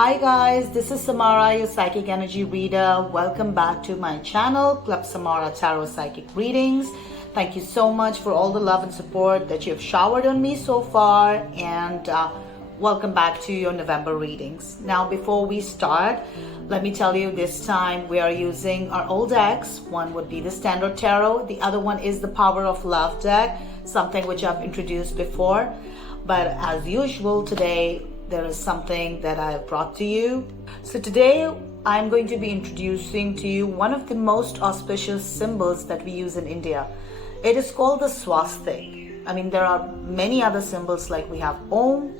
Hi guys, this is Samara, your psychic energy reader. Welcome back to my channel, Club Samara Tarot Psychic Readings. Thank you so much for all the love and support that you have showered on me so far, and welcome back to your November readings. Now, before we start, let me tell you this time we are using our old decks. One would be the Standard Tarot, the other one is the Power of Love deck, something which I've introduced before. But as usual, today there is something that I have brought to you. So today I'm going to be introducing to you one of the most auspicious symbols that we use in India. It is called the swastika. I mean, there are many other symbols, like we have Om,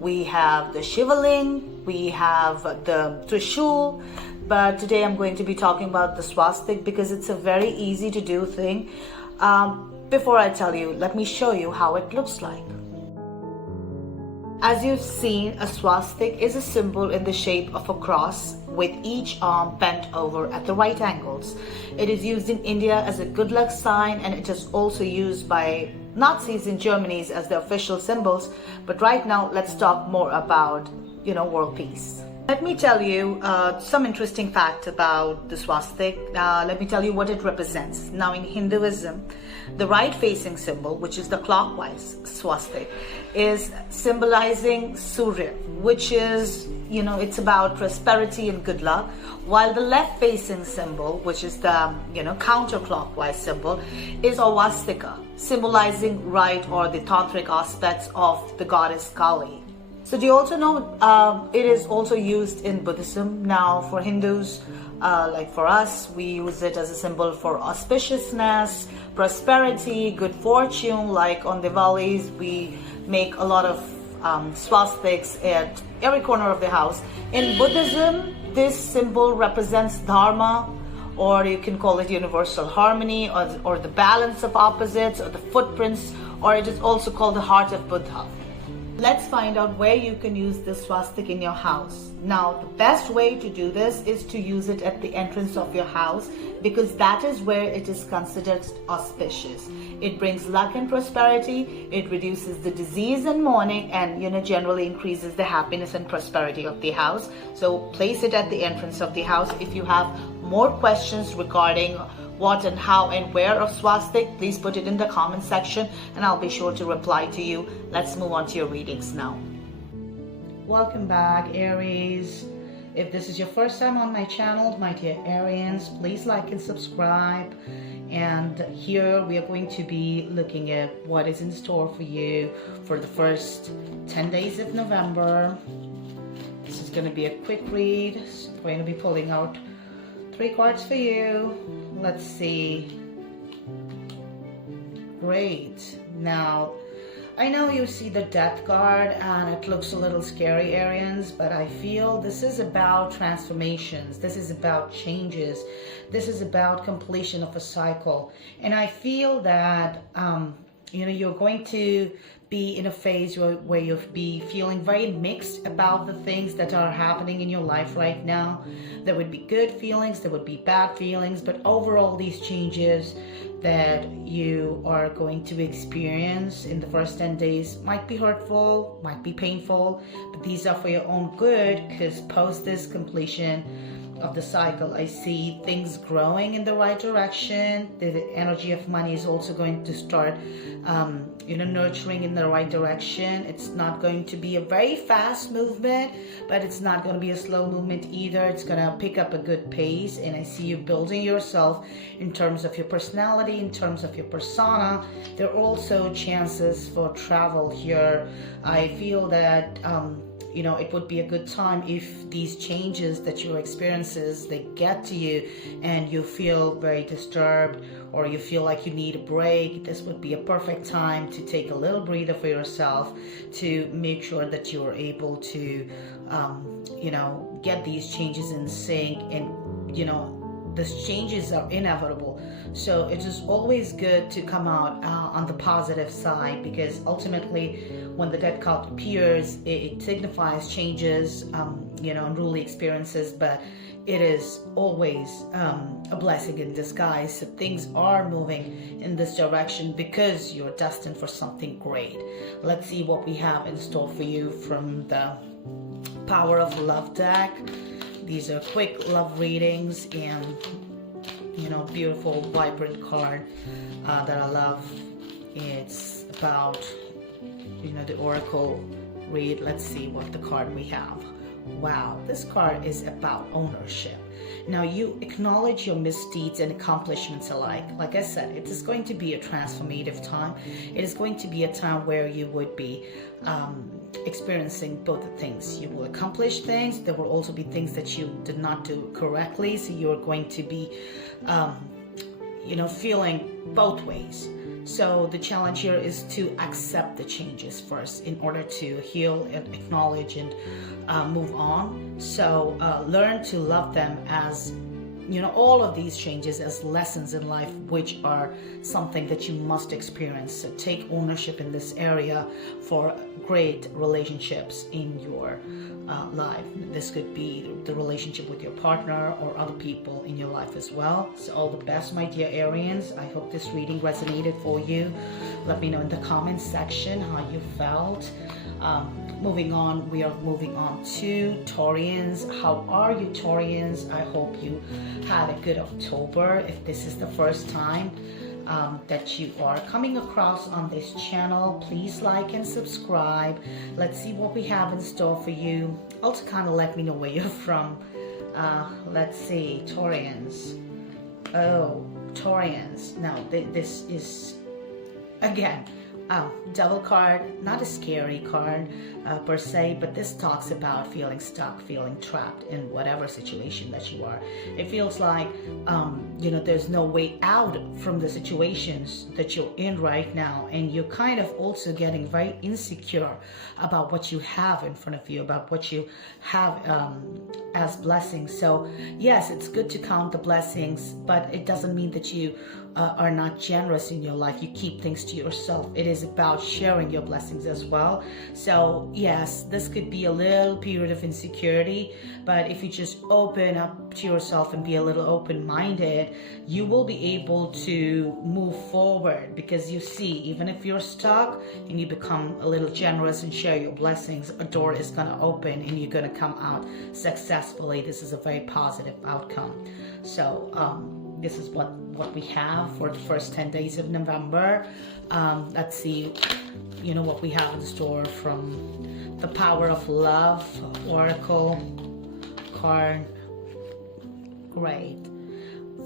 we have the Shivaling, we have the Trishul, but today I'm going to be talking about the swastika because it's a very easy to do thing. Before I tell you, let me show you how it looks like. As you've seen, a swastika is a symbol in the shape of a cross with each arm bent over at the right angles. It is used in India as a good luck sign, and it is also used by Nazis in Germany as the official symbols. But right now, let's talk more about, world peace. Let me tell you some interesting fact about the swastika. Let me tell you what it represents. Now, in Hinduism, the right facing symbol, which is the clockwise swastika, is symbolizing Surya, which is, it's about prosperity and good luck, while the left facing symbol, which is the, counterclockwise symbol, is Swastika, symbolizing right or the tantric aspects of the goddess Kali. So do you also know it is also used in Buddhism? Now, for Hindus, like for us, we use it as a symbol for auspiciousness, prosperity, good fortune. Like on Diwalis, we make a lot of swastikas at every corner of the house. In Buddhism, this symbol represents dharma, or you can call it universal harmony, or the balance of opposites, or the footprints, or it is also called the heart of Buddha. Let's find out where you can use this swastika in your house. Now, the best way to do this is to use it at the entrance of your house, because that is where it is considered auspicious. It brings luck and prosperity, it reduces the disease and mourning, and generally increases the happiness and prosperity of the house. So place it at the entrance of the house. If you have more questions regarding what and how and where of swastika, please put it in the comment section and I'll be sure to reply to you. Let's move on to your readings now. Welcome back, Aries. If this is your first time on my channel, my dear Arians, please like and subscribe. And here we are going to be looking at what is in store for you for the first 10 days of November. This is going to be a quick read. So I'm going to be pulling out 3 cards for you. Let's see. Great. Now, I know you see the Death card and it looks a little scary, Arians, but I feel this is about transformations. This is about changes. This is about completion of a cycle. And I feel that, you're going to be in a phase where you'll be feeling very mixed about the things that are happening in your life right now. There would be good feelings, there would be bad feelings, but overall these changes that you are going to experience in the first 10 days might be hurtful, might be painful, but these are for your own good, because post this completion of the cycle, I see things growing in the right direction. The energy of money is also going to start nurturing in the right direction. It's not going to be a very fast movement, but it's not going to be a slow movement either. It's going to pick up a good pace, and I see you building yourself in terms of your personality, in terms of your persona. There are also chances for travel here. I feel that it would be a good time if these changes that you experience, they get to you and you feel very disturbed, or you feel like you need a break. This would be a perfect time to take a little breather for yourself, to make sure that you are able to, get these changes in sync. And, these changes are inevitable. So it is always good to come out on the positive side, because ultimately when the Death card appears, it signifies changes, unruly experiences, but it is always a blessing in disguise. So things are moving in this direction because you're destined for something great. Let's see what we have in store for you from the Power of Love deck. These are quick love readings and, you know, beautiful, vibrant card that I love. It's about, you know, the oracle read. Let's see what the card we have. Wow, this card is about ownership. Now, you acknowledge your misdeeds and accomplishments alike. Like I said, it is going to be a transformative time. It is going to be a time where you would be experiencing both things. You will accomplish things. There will also be things that you did not do correctly. So you're going to be, you know, feeling both ways. So the challenge here is to accept the changes first in order to heal and acknowledge and move on. So learn to love them as, you know, all of these changes as lessons in life, which are something that you must experience. So take ownership in this area for great relationships in your life. This could be the relationship with your partner or other people in your life as well. So all the best, my dear Arians. I hope this reading resonated for you. Let me know in the comments section how you felt. Moving on, we are moving on to Taurians. How are you, Taurians? I hope you had a good October. If this is the first time that you are coming across on this channel, please like and subscribe. Let's see what we have in store for you. Also kind of let me know where you're from. Let's see, Taurians. Oh, Taurians. Now this is, again, Devil card, not a scary card per se, but this talks about feeling stuck, feeling trapped in whatever situation that you are. It feels like, you know, there's no way out from the situations that you're in right now, and you're kind of also getting very insecure about what you have in front of you, about what you have as blessings. So yes, it's good to count the blessings, but it doesn't mean that you are not generous in your life. You keep things to yourself. It is about sharing your blessings as well. So yes, this could be a little period of insecurity, but if you just open up to yourself and be a little open-minded, you will be able to move forward, because you see, even if you're stuck and you become a little generous and share your blessings, a door is going to open and you're going to come out successfully. This is a very positive outcome. So this is what we have for the first 10 days of November. Let's see, you know, what we have in store from the Power of Love Oracle card. Great.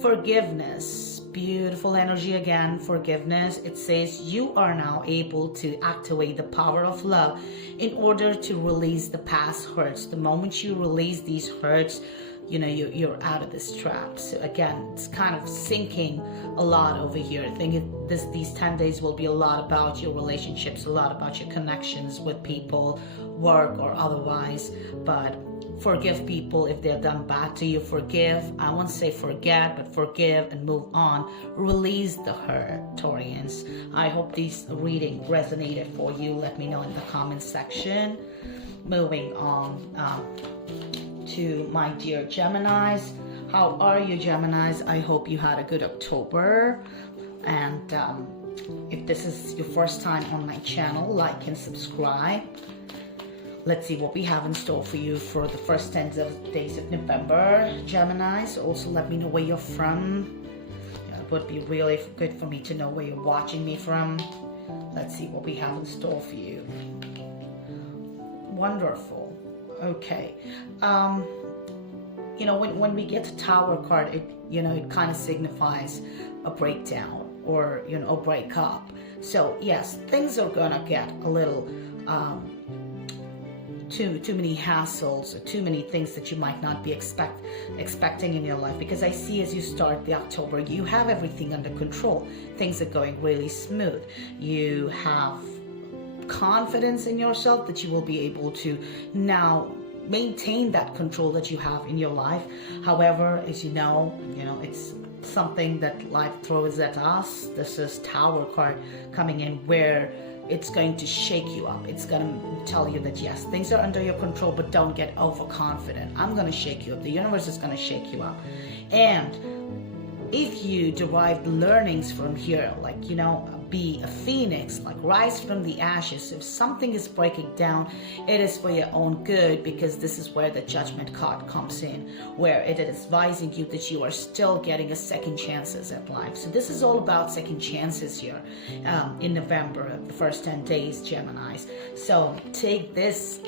Forgiveness. Beautiful energy again. Forgiveness. It says you are now able to activate the power of love in order to release the past hurts. The moment you release these hurts, you know, you're out of this trap. So again, it's kind of sinking a lot over here. I think these 10 days will be a lot about your relationships, a lot about your connections with people, work or otherwise. But forgive people if they're done bad to you. Forgive. I won't say forget, but forgive and move on. Release the hurt, Taurians. I hope this reading resonated for you. Let me know in the comments section. Moving on to my dear Geminis. How are you, Geminis? I hope you had a good October. And if this is your first time on my channel, like and subscribe. Let's see what we have in store for you for the first 10 days of November, Geminis. Also, let me know where you're from. It would be really good for me to know where you're watching me from. Let's see what we have in store for you. Wonderful. Okay. You know, when we get a Tower card, it kind of signifies a breakdown or, you know, a breakup. So yes, things are gonna get a little too many hassles, or too many things that you might not be expecting in your life, because I see as you start the October, you have everything under control. Things are going really smooth. You have confidence in yourself that you will be able to now maintain that control that you have in your life. However, as you know, it's something that life throws at us. This is Tower card coming in, where it's going to shake you up. It's going to tell you that yes, things are under your control, but don't get overconfident. I'm going to shake you up. The universe is going to shake you up. And if you derive learnings from here, like, be a phoenix, like rise from the ashes. If something is breaking down, it is for your own good, because this is where the Judgment card comes in, where it is advising you that you are still getting a second chances at life. So this is all about second chances here in November, the first 10 days, Geminis. So take this,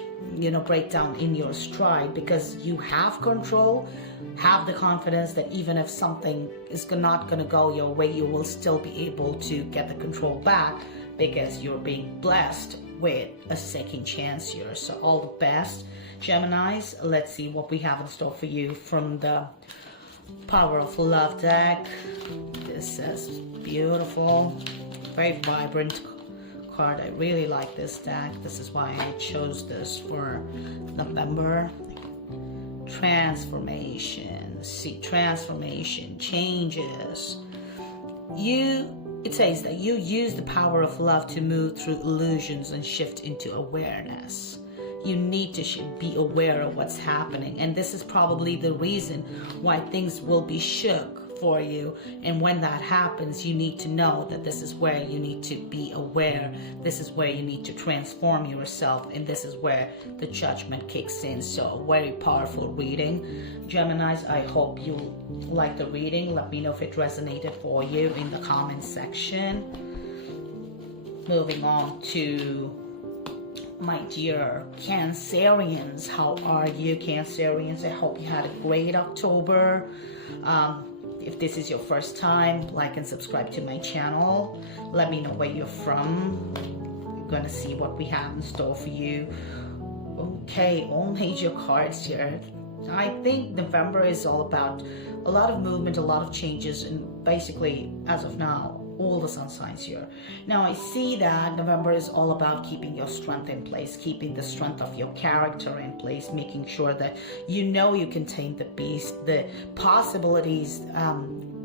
breakdown in your stride, because you have control. Have the confidence that even if something is not going to go your way, you will still be able to get the control back, because you're being blessed with a second chance here. So all the best, Geminis. Let's see what we have in store for you from the Power of Love deck. This is beautiful, very vibrant card. I really like this deck. This is why I chose this for November. Transformation. See, transformation, changes. It says that you use the power of love to move through illusions and shift into awareness. You need to be aware of what's happening, and this is probably the reason why things will be shook for you. And when that happens, you need to know that this is where you need to be aware. This is where you need to transform yourself, and this is where the Judgment kicks in. So very powerful reading, Geminis. I hope you like the reading. Let me know if it resonated for you in the comment section. Moving on to my dear Cancerians. How are you, Cancerians? I hope you had a great October. If this is your first time, like and subscribe to my channel. Let me know where you're from. We're gonna see what we have in store for you. Okay, all major cards here. I think November is all about a lot of movement, a lot of changes, and basically, as of now, all the sun signs here. Now I see that November is all about keeping your strength in place, keeping the strength of your character in place, making sure that you can tame the beast. The possibilities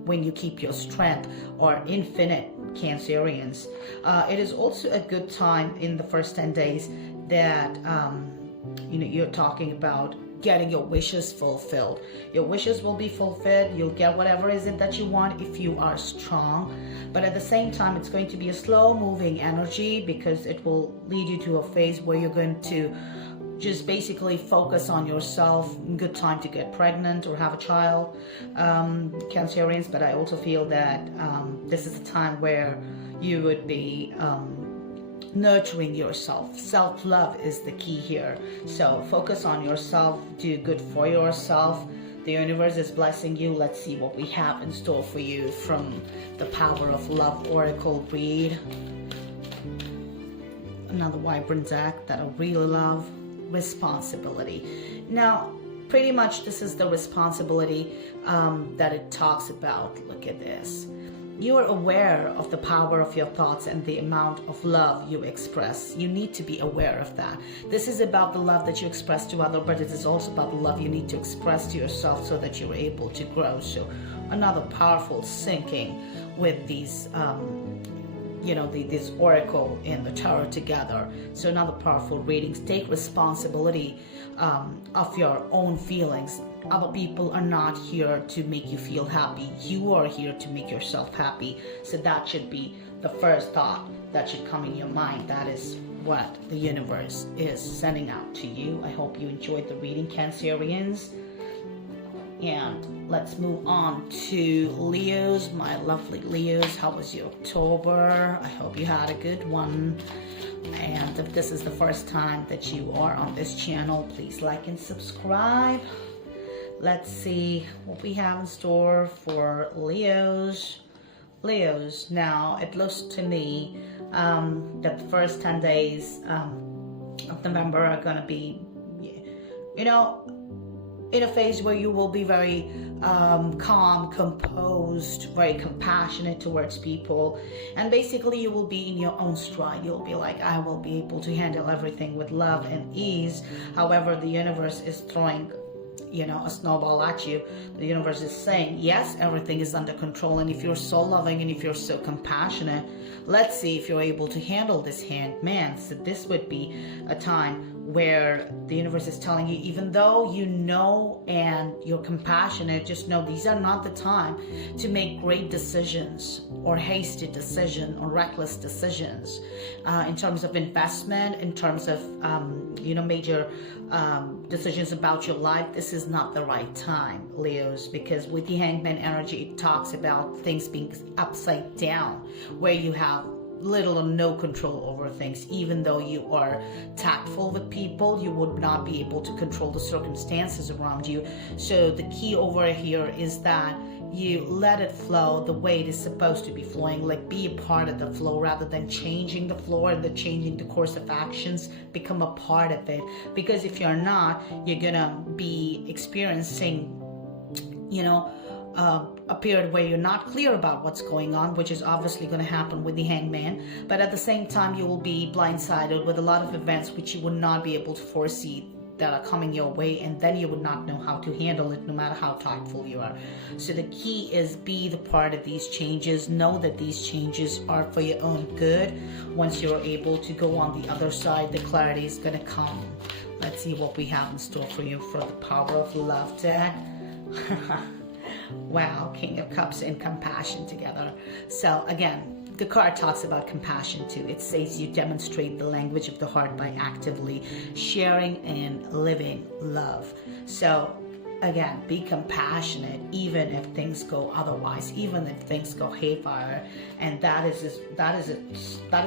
when you keep your strength are infinite, Cancerians. It is also a good time in the first 10 days that you're talking about getting your wishes fulfilled. Your wishes will be fulfilled. You'll get whatever is it that you want if you are strong. But at the same time, it's going to be a slow moving energy, because it will lead you to a phase where you're going to just basically focus on yourself. Good time to get pregnant or have a child, Cancerians. But I also feel that this is a time where you would be nurturing yourself. Self-love is the key here. So focus on yourself, do good for yourself. The universe is blessing you. Let's see what we have in store for you from the Power of Love Oracle read. Another vibrant deck that I really love. Responsibility. Now, pretty much this is the responsibility that it talks about. Look at this. You are aware of the power of your thoughts and the amount of love you express. You need to be aware of that. This is about the love that you express to others, but it is also about the love you need to express to yourself so that you're able to grow. So another powerful syncing with these this oracle and the tarot together. So another powerful readings. Take responsibility of your own feelings. Other people are not here to make you feel happy. You are here to make yourself happy. So that should be the first thought that should come in your mind. That is what the universe is sending out to you. I hope you enjoyed the reading, Cancerians. And let's move on to Leos, my lovely Leos. How was your October? I hope you had a good one. And if this is the first time that you are on this channel, please like and subscribe. Let's see what we have in store for Leos. Leos, now it looks to me that the first 10 days of November are going to be, in a phase where you will be very calm, composed, very compassionate towards people. And basically you will be in your own stride. You'll be like, I will be able to handle everything with love and ease. However, the universe is throwing a snowball at you. The universe is saying, yes, everything is under control. And if you're so loving and if you're so compassionate, let's see if you're able to handle this hand. Man, so this would be a time where the universe is telling you, even though you know and you're compassionate, just know these are not the time to make great decisions or hasty decisions or reckless decisions in terms of investment, in terms of major decisions about your life. This is not the right time, Leos, because with the Hangman energy, it talks about things being upside down, where you have little or no control over things. Even though you are tactful with people, you would not be able to control the circumstances around you. So the key over here is that you let it flow the way it is supposed to be flowing, like be a part of the flow rather than changing the flow and changing the course of actions. Become a part of it, because if you're not, you're gonna be experiencing a period where you're not clear about what's going on, which is obviously going to happen with the Hangman. But at the same time, you will be blindsided with a lot of events which you would not be able to foresee that are coming your way, and then you would not know how to handle it, no matter how tactful you are. So the key is be the part of these changes. Know that these changes are for your own good. Once you're able to go on the other side, the clarity is going to come. Let's see what we have in store for you for the Power of Love deck. Wow, King of Cups and compassion together. So again, the card talks about compassion too. It says you demonstrate the language of the heart by actively sharing and living love. So again, be compassionate even if things go otherwise, even if things go haywire, and that is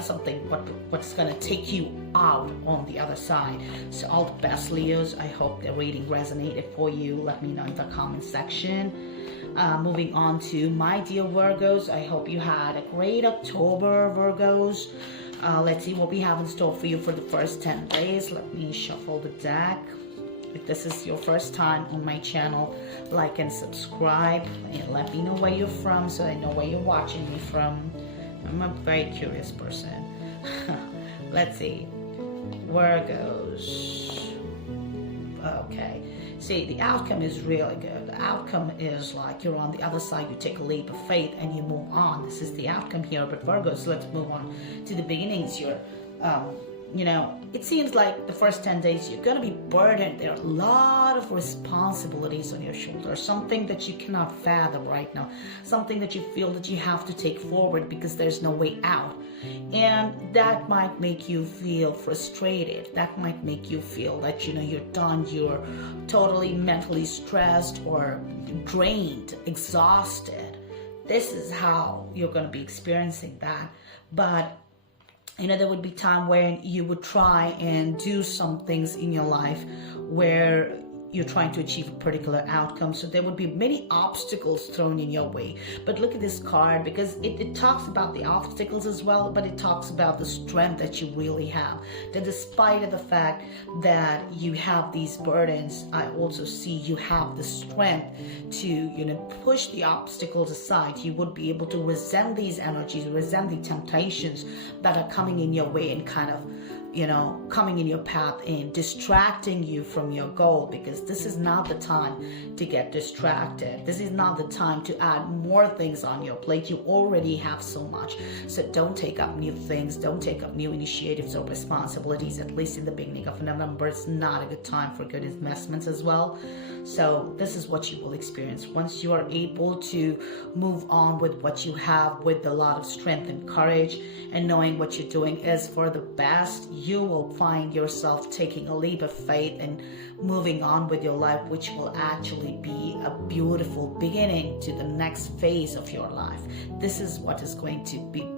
something what's going to take you out on the other side. So all the best, Leos. I hope the reading resonated for you. Let me know in the comment section. Moving on to my dear Virgos, I hope you had a great October, Virgos. Let's see what we have in store for you for the first 10 days. Let me shuffle the deck. If this is your first time on my channel, like and subscribe, and let me know where you're from so I know where you're watching me from. I'm a very curious person. Let's see. Virgos. Okay. See, the outcome is really good. The outcome is like you're on the other side, you take a leap of faith and you move on. This is the outcome here. But Virgos, let's move on to the beginnings here. It seems like the first 10 days you're going to be burdened. There are a lot of responsibilities on your shoulders, something that you cannot fathom right now, something that you feel that you have to take forward because there's no way out. And that might make you feel frustrated. That might make you feel that, you're done, you're totally mentally stressed or drained, exhausted. This is how you're going to be experiencing that. But there would be time when you would try and do some things in your life where you're trying to achieve a particular outcome. So there would be many obstacles thrown in your way. But look at this card, because it talks about the obstacles as well, but it talks about the strength that you really have. That despite of the fact that you have these burdens, I also see you have the strength to, push the obstacles aside. You would be able to resent these energies, resent the temptations that are coming in your way and kind of coming in your path and distracting you from your goal, because this is not the time to get distracted. This is not the time to add more things on your plate. You already have so much. So don't take up new things. Don't take up new initiatives or responsibilities, at least in the beginning of November. It's not a good time for good investments as well. So this is what you will experience. Once you are able to move on with what you have with a lot of strength and courage and knowing what you're doing is for the best, you will find yourself taking a leap of faith and moving on with your life, which will actually be a beautiful beginning to the next phase of your life. This is what is going to be,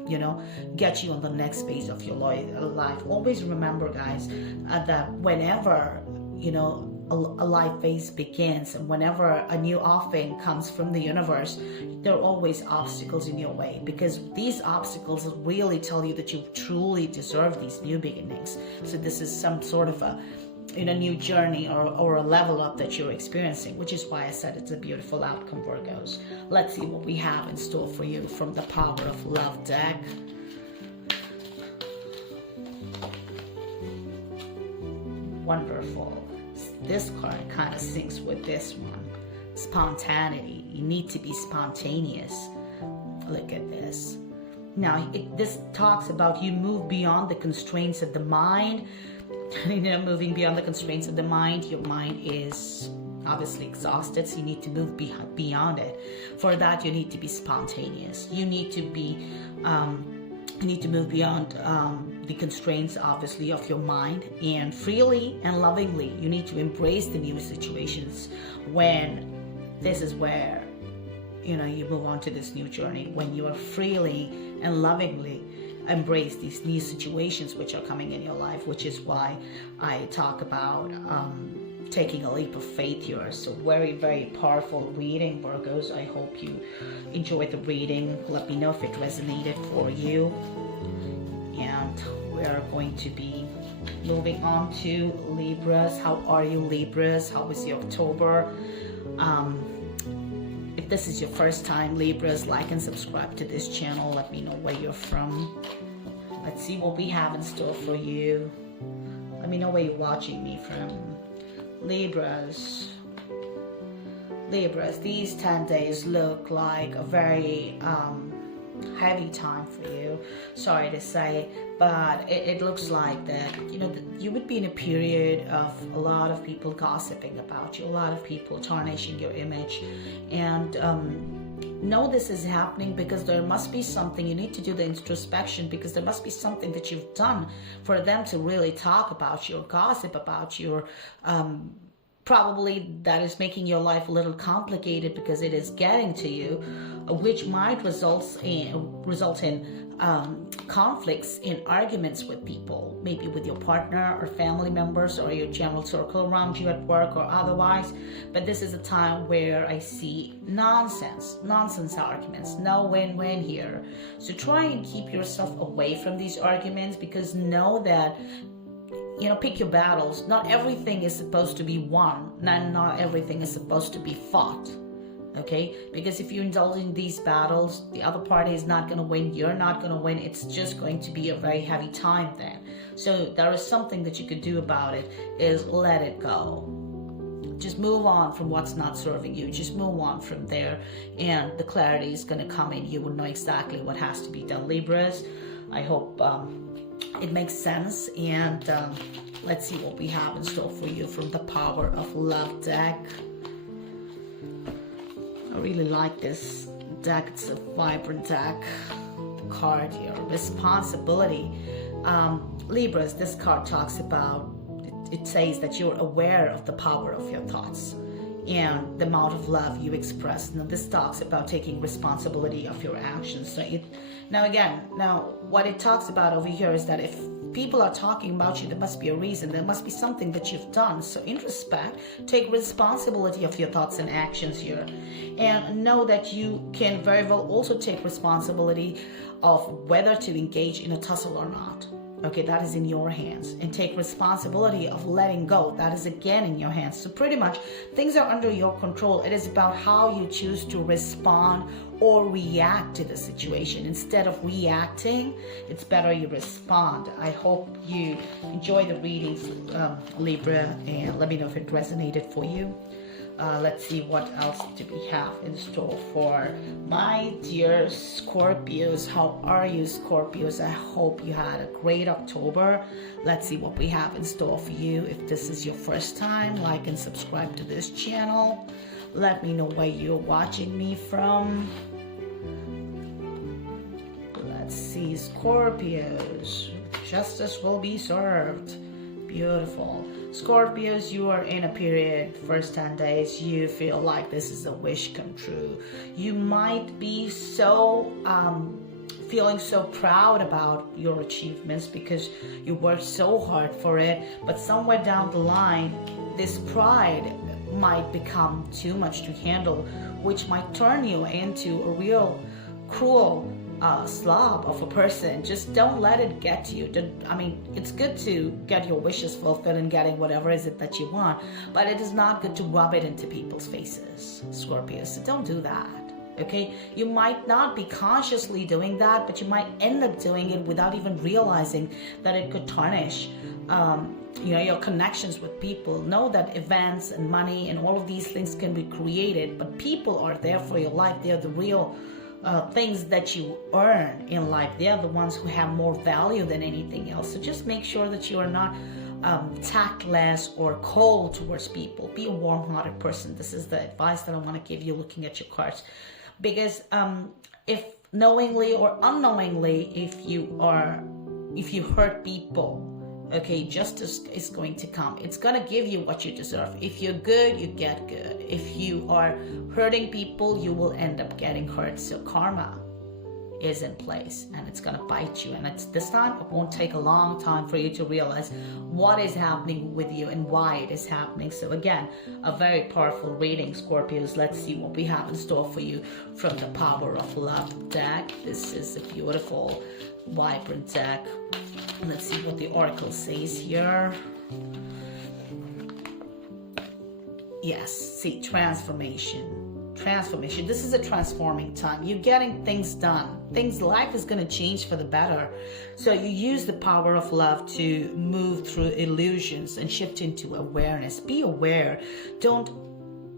get you on the next phase of your life. Always remember, guys, that whenever, a life phase begins, and whenever a new offering comes from the universe, there are always obstacles in your way, because these obstacles really tell you that you truly deserve these new beginnings. So this is some sort of a new journey or a level up that you're experiencing, which is why I said it's a beautiful outcome, Virgos. Let's see what we have in store for you from the Power of Love deck. Wonderful. This card kind of syncs with this one. Spontaneity. You need to be spontaneous. Look at this. Now, this talks about you move beyond the constraints of the mind moving beyond the constraints of the mind. Your mind is obviously exhausted, so you need to move beyond it. For that, you need to be spontaneous. You need to move beyond the constraints, obviously, of your mind, and freely and lovingly you need to embrace the new situations. When this is where you move on to this new journey, when you are freely and lovingly embrace these new situations which are coming in your life, which is why I talk about taking a leap of faith here. So very, very powerful reading, Virgos. I hope you enjoyed the reading. Let me know if it resonated for you. And we are going to be moving on to Libras. How are you, Libras? How was your October? If this is your first time, Libras, like and subscribe to this channel. Let me know where you're from. Let's see what we have in store for you. Let me know where you're watching me from. Libras, these 10 days look like a very heavy time for you. Sorry to say, but it looks like that you would be in a period of a lot of people gossiping about you, a lot of people tarnishing your image, and know this is happening because there must be something. You need to do the introspection, because there must be something that you've done for them to really talk about you or gossip about you, or probably that is making your life a little complicated because it is getting to you, which might result in conflicts in arguments with people, maybe with your partner or family members or your general circle around you at work or otherwise. But this is a time where I see nonsense arguments, no win-win here. So try and keep yourself away from these arguments, because know that pick your battles. Not everything is supposed to be won, and not everything is supposed to be fought. Okay, because if you indulge in these battles, the other party is not going to win, you're not going to win. It's just going to be a very heavy time then. So there is something that you could do about it, is let it go. Just move on from what's not serving you. Just move on from there, and the clarity is going to come in. You will know exactly what has to be done, Libras. I hope it makes sense, and let's see what we have in store for you from the Power of Love deck. I really like this deck. It's a vibrant deck. The card here, responsibility. Libras, this card talks about, it says that you're aware of the power of your thoughts and the amount of love you express. Now this talks about taking responsibility of your actions. So now what it talks about over here is that if people are talking about you, there must be a reason, there must be something that you've done. So introspect, take responsibility of your thoughts and actions here, and know that you can very well also take responsibility of whether to engage in a tussle or not. Okay, that is in your hands. And take responsibility of letting go. That is again in your hands. So pretty much things are under your control. It is about how you choose to respond or react to the situation. Instead of reacting, it's better you respond. I hope you enjoy the readings, Libra, and let me know if it resonated for you. Let's see what else do we have in store for my dear Scorpios. How are you, Scorpios? I hope you had a great October. Let's see what we have in store for you. If this is your first time, like and subscribe to this channel. Let me know where you're watching me from. Let's see, Scorpios. Justice will be served. Beautiful. Scorpios, you are in a period, first 10 days, you feel like this is a wish come true. You might be feeling so proud about your achievements because you worked so hard for it, but somewhere down the line, this pride might become too much to handle, which might turn you into a real cruel slob of a person. Just don't let it get to you. It's good to get your wishes fulfilled and getting whatever is it that you want, but it is not good to rub it into people's faces, Scorpio. So don't do that. Okay, you might not be consciously doing that, but you might end up doing it without even realizing that it could tarnish your connections with people. Know that events and money and all of these things can be created, but people are there for your life. They're the real things that you earn in life. They are the ones who have more value than anything else. So just make sure that you are not tactless or cold towards people. Be a warm-hearted person. This is the advice that I want to give you looking at your cards. Because if knowingly or unknowingly, if you hurt people, okay, justice is going to come. It's going to give you what you deserve. If you're good, you get good. If you are hurting people, you will end up getting hurt. So karma is in place, and it's going to bite you. And this time, it won't take a long time for you to realize what is happening with you and why it is happening. So again, a very powerful reading, Scorpios. Let's see what we have in store for you from the Power of Love deck. This is a beautiful, vibrant deck. Let's see what the oracle says here. Yes, see, transformation. This is a transforming time. You're getting things done. Life is going to change for the better. So you use the power of love to move through illusions and shift into awareness. Be aware. Don't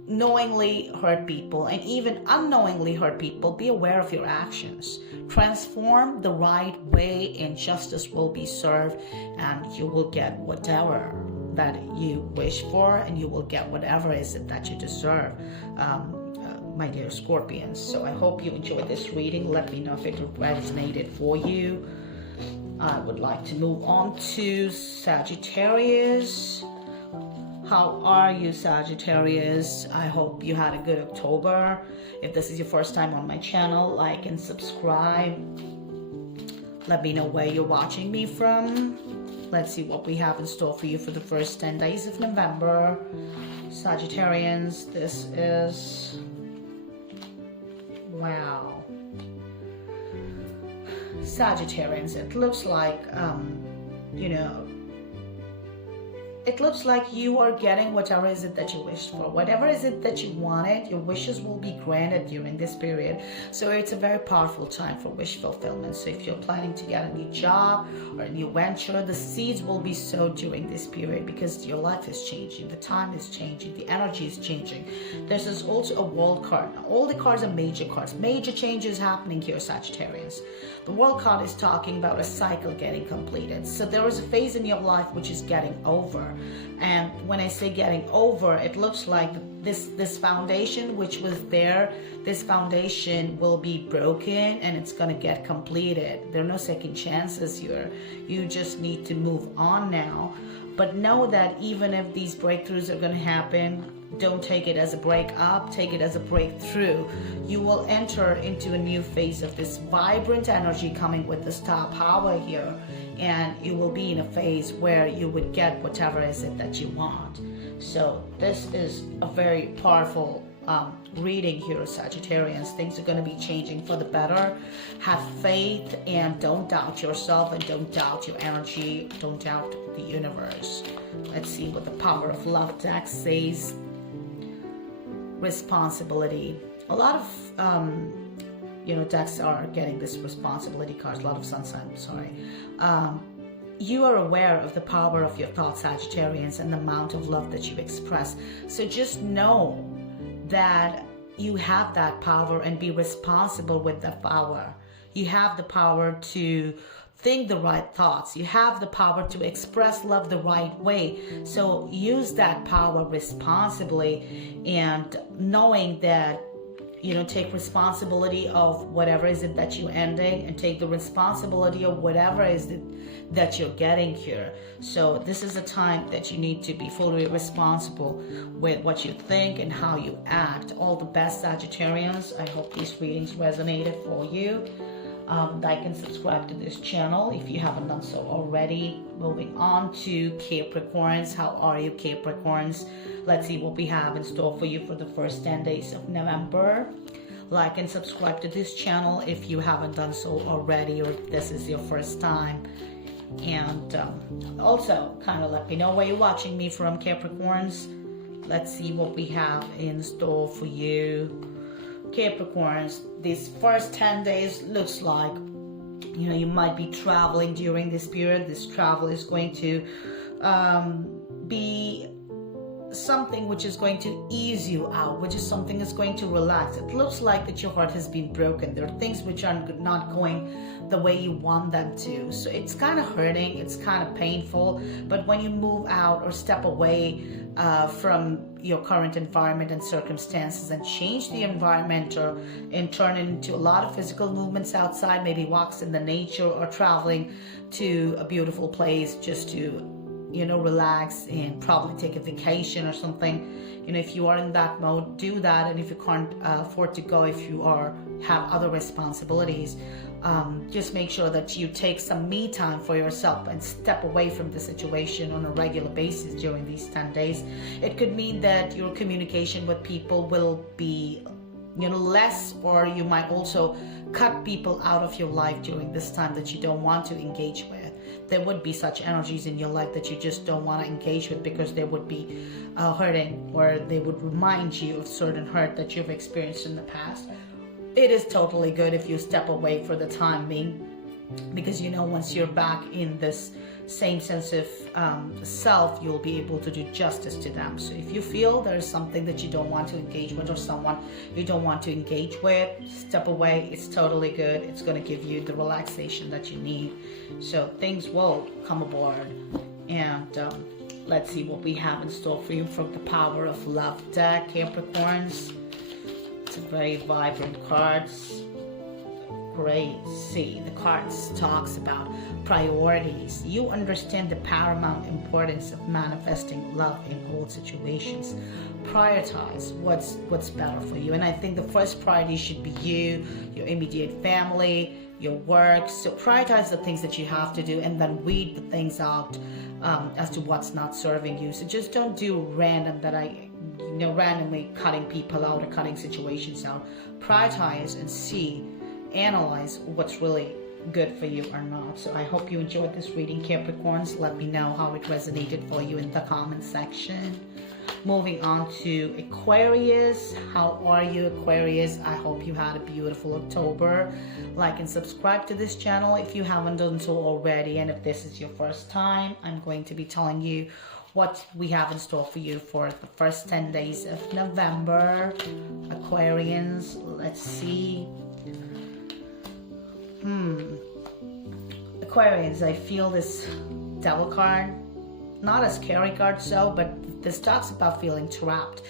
knowingly hurt people, and even unknowingly hurt people. Be aware of your actions. Transform the right way, and justice will be served, and you will get whatever that you wish for, and you will get whatever is it that you deserve, my dear Scorpions. So I hope you enjoyed this reading. Let me know if it resonated for you. I would like to move on to Sagittarius. How are you, Sagittarius? I hope you had a good October. If this is your first time on my channel, like and subscribe. Let me know where you're watching me from. Let's see what we have in store for you for the first 10 days of November. Sagittarians, this is... wow. Sagittarians, it looks like, it looks like you are getting whatever is it that you wished for. Whatever is it that you wanted, your wishes will be granted during this period. So it's a very powerful time for wish fulfillment. So if you're planning to get a new job or a new venture, the seeds will be sowed during this period, because your life is changing, the time is changing, the energy is changing. This is also a world card. Now, all the cards are major cards. Major changes happening here, Sagittarians. The world card is talking about a cycle getting completed. So there is a phase in your life which is getting over. And when I say getting over, it looks like this foundation which was there, this foundation will be broken and it's going to get completed. There are no second chances here. You just need to move on now. But know that even if these breakthroughs are going to happen, don't take it as a breakup, take it as a breakthrough. You will enter into a new phase of this vibrant energy coming with the star power here, and you will be in a phase where you would get whatever is it that you want. So this is a very powerful reading here, Sagittarians. Things are going to be changing for the better. Have faith and don't doubt yourself, and don't doubt your energy. Don't doubt the universe. Let's see what the Power of Love deck says. Responsibility. A lot of decks are getting this responsibility cards. A lot of sun signs, sorry. You are aware of the power of your thoughts, Sagittarians, and the amount of love that you express. So just know that you have that power, and be responsible with the power. You have the power to think the right thoughts. You have the power to express love the right way. So use that power responsibly, and knowing that, take responsibility of whatever is it that you're ending, and take the responsibility of whatever is it that you're getting here. So this is a time that you need to be fully responsible with what you think and how you act. All the best, Sagittarians. I hope these readings resonated for you. Like and subscribe to this channel if you haven't done so already. Moving on to Capricorns. How are you, Capricorns? Let's see what we have in store for you for the first 10 days of November. Like and subscribe to this channel if you haven't done so already, or if this is your first time. And also kind of let me know where you're watching me from, Capricorns. Let's see what we have in store for you, Capricorns. These first 10 days looks like, you might be traveling during this period. This travel is going to be something which is going to ease you out, which is something that's going to relax. It looks like that your heart has been broken. There are things which are not going the way you want them to. So it's kind of hurting, it's kind of painful, but when you move out or step away from your current environment and circumstances and change the environment, or and turn it into a lot of physical movements outside, maybe walks in the nature or traveling to a beautiful place just to, you know, relax and probably take a vacation or something. You know, if you are in that mode, do that. And if you can't afford to go, if you have other responsibilities, just make sure that you take some me time for yourself and step away from the situation on a regular basis during these 10 days. It could mean that your communication with people will be, you know, less, or you might also cut people out of your life during this time that you don't want to engage with. There would be such energies in your life that you just don't want to engage with because they would be hurting, or they would remind you of certain hurt that you've experienced in the past. It is totally good if you step away for the time being, because you know, once you're back in this same sense of self, you'll be able to do justice to them. So if you feel there's something that you don't want to engage with, or someone you don't want to engage with, step away. It's totally good. It's going to give you the relaxation that you need. So things will come aboard. And let's see what we have in store for you from the Power of Love deck, Capricorns. It's a very vibrant cards. Great. See, the cards talks about priorities. You understand the paramount importance of manifesting love in all situations. Prioritize what's better for you. And I think the first priority should be you, your immediate family, your work. So prioritize the things that you have to do, and then weed the things out as to what's not serving you. So just don't do randomly cutting people out or cutting situations out. Prioritize and see, analyze what's really good for you or not. So I hope you enjoyed this reading, Capricorns. Let me know how it resonated for you in the comment section. Moving on to Aquarius. How are you, Aquarius? I hope you had a beautiful October. Like and subscribe to this channel if you haven't done so already. And if this is your first time, I'm going to be telling you what we have in store for you for the first 10 days of November. Aquarians, let's see. Aquarians, I feel this Devil card. Not a scary card, but this talks about feeling trapped.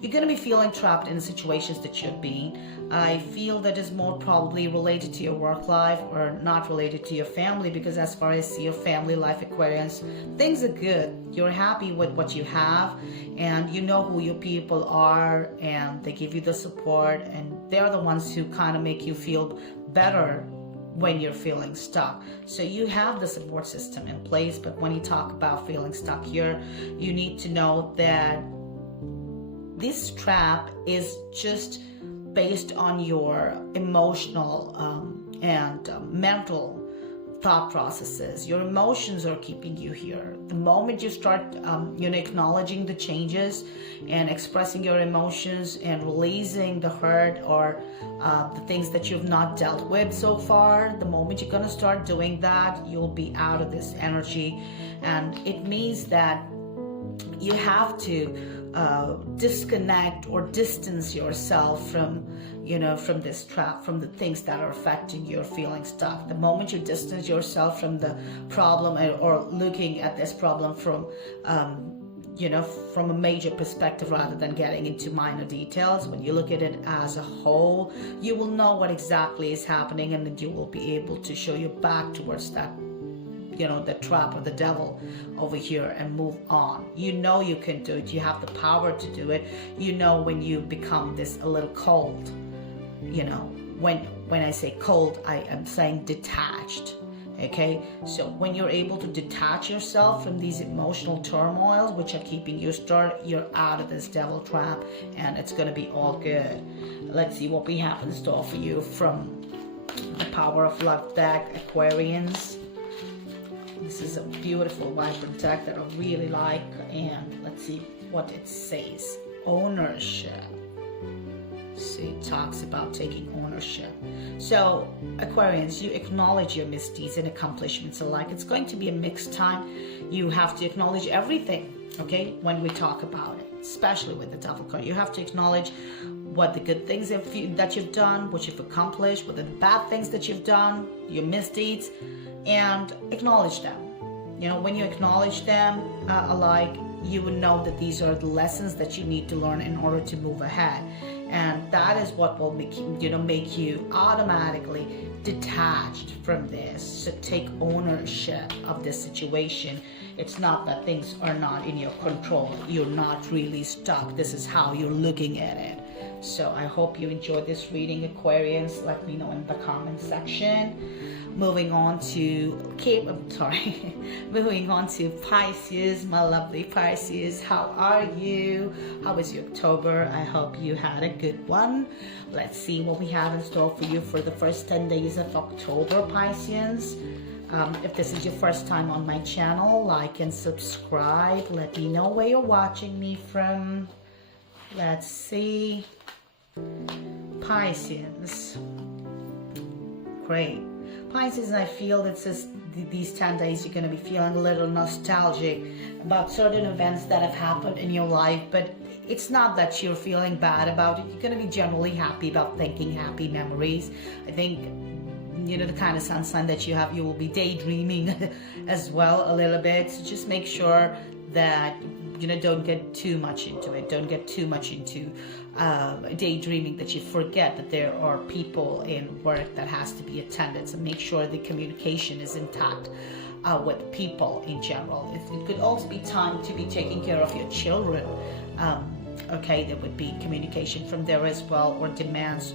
You're going to be feeling trapped in the situations that you're being. I feel that is more probably related to your work life or not related to your family, because as far as your family life, Aquarians, things are good. You're happy with what you have, and you know who your people are, and they give you the support, and they're the ones who kind of make you feel better when you're feeling stuck. So you have the support system in place, but when you talk about feeling stuck here, you need to know that this trap is just based on your emotional and mental thought processes. Your emotions are keeping you here. The moment you start acknowledging the changes and expressing your emotions and releasing the hurt or the things that you've not dealt with so far, the moment you're going to start doing that, you'll be out of this energy. And it means that you have to disconnect or distance yourself from this trap, from the things that are affecting your feeling stuck. The moment you distance yourself from the problem, or looking at this problem from from a major perspective rather than getting into minor details, when you look at it as a whole, you will know what exactly is happening, and then you will be able to show your back towards that, the trap or the devil over here, and move on. You know you can do it. You have the power to do it. When you become this a little cold, when I say cold, I am saying detached. Okay, so when you're able to detach yourself from these emotional turmoils which are keeping you stirred, you're out of this devil trap, and it's going to be all good. Let's see what we have in store for you from the Power of Love deck, Aquarians. This is a beautiful, vibrant deck that I really like, and let's see what it says. Ownership. So it talks about taking ownership. So Aquarians, you acknowledge your misdeeds and accomplishments alike. It's going to be a mixed time. You have to acknowledge everything okay, when we talk about it, especially with the Devil card. You have to acknowledge what the good things that you've done, what you've accomplished, what are the bad things that you've done, your misdeeds, and acknowledge them. You know, when you acknowledge them alike, you will know that these are the lessons that you need to learn in order to move ahead. And that is what will make you automatically detached from this. So take ownership of this situation. It's not that things are not in your control. You're not really stuck. This is how you're looking at it. So I hope you enjoyed this reading, Aquarians. Let me know in the comment section. Moving on to moving on to Pisces, my lovely Pisces. How are you? How was your October? I hope you had a good one. Let's see what we have in store for you for the first 10 days of October, Pisces. If this is your first time on my channel, like and subscribe. Let me know where you're watching me from. Let's see. Pisces. Great. Pisces, I feel that these 10 days you're going to be feeling a little nostalgic about certain events that have happened in your life, but it's not that you're feeling bad about it. You're going to be generally happy about thinking happy memories. I think, you know, the kind of sun sign that you have, you will be daydreaming as well a little bit. So just make sure that, you know, don't get too much into it. Don't get too much into daydreaming that you forget that there are people in work that has to be attended. So make sure the communication is intact with people in general. It could also be time to be taking care of your children. Okay, there would be communication from there as well, or demands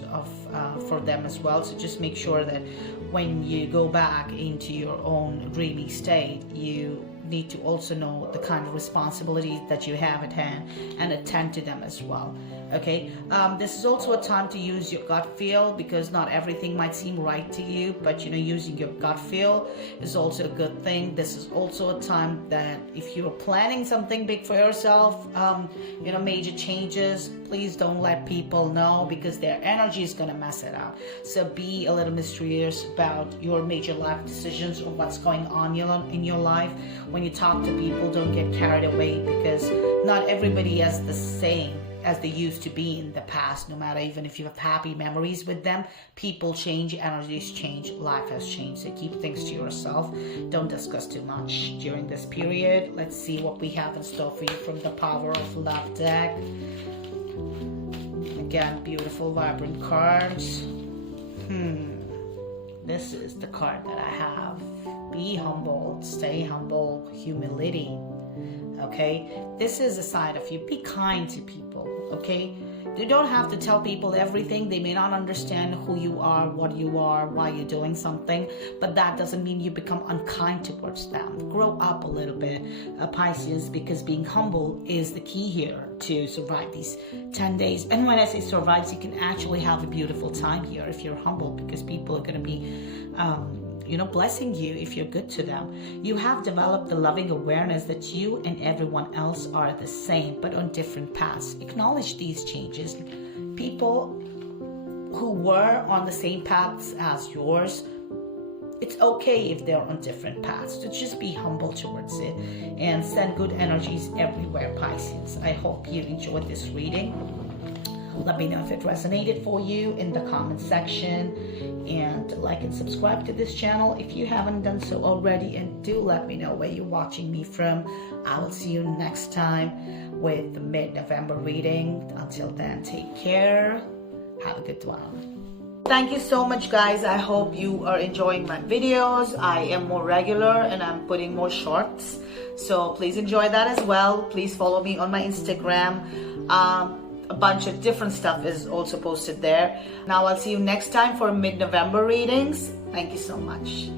for them as well. So just make sure that when you go back into your own dreamy state, you need to also know the kind of responsibilities that you have at hand and attend to them as well. Okay, this is also a time to use your gut feel, because not everything might seem right to you, but you know, using your gut feel is also a good thing. This is also a time that if you're planning something big for yourself, you know, major changes, please don't let people know, because their energy is going to mess it up. So be a little mysterious about your major life decisions or what's going on in your life. When you talk to people, don't get carried away, because not everybody is the same as they used to be in the past. No matter, even if you have happy memories with them, people change, energies change, life has changed. So keep things to yourself. Don't discuss too much during this period. Let's see what we have in store for you from the Power of Love deck. Again, beautiful, vibrant cards. This is the card that I have. Be humble, stay humble, humility. Okay, this is a side of you. Be kind to people. Okay, you don't have to tell people everything. They may not understand who you are, what you are, why you're doing something, but that doesn't mean you become unkind towards them. Grow up a little bit, Pisces, because being humble is the key here to survive these 10 days. And when I say survive, you can actually have a beautiful time here if you're humble, because people are going to be you know, blessing you if you're good to them. You have developed the loving awareness that you and everyone else are the same, but on different paths. Acknowledge these changes. People who were on the same paths as yours, it's okay if they're on different paths. So just be humble towards it and send good energies everywhere, Pisces. I hope you enjoyed this reading. Let me know if it resonated for you in the comment section, and like and subscribe to this channel if you haven't done so already, and do let me know where you're watching me from. I will see you next time with the mid-November reading. Until then, take care. Have a good one. Thank you so much, guys. I hope you are enjoying my videos. I am more regular and I'm putting more shorts, so please enjoy that as well. Please follow me on my Instagram. A bunch of different stuff is also posted there. Now I'll see you next time for mid-November readings. Thank you so much.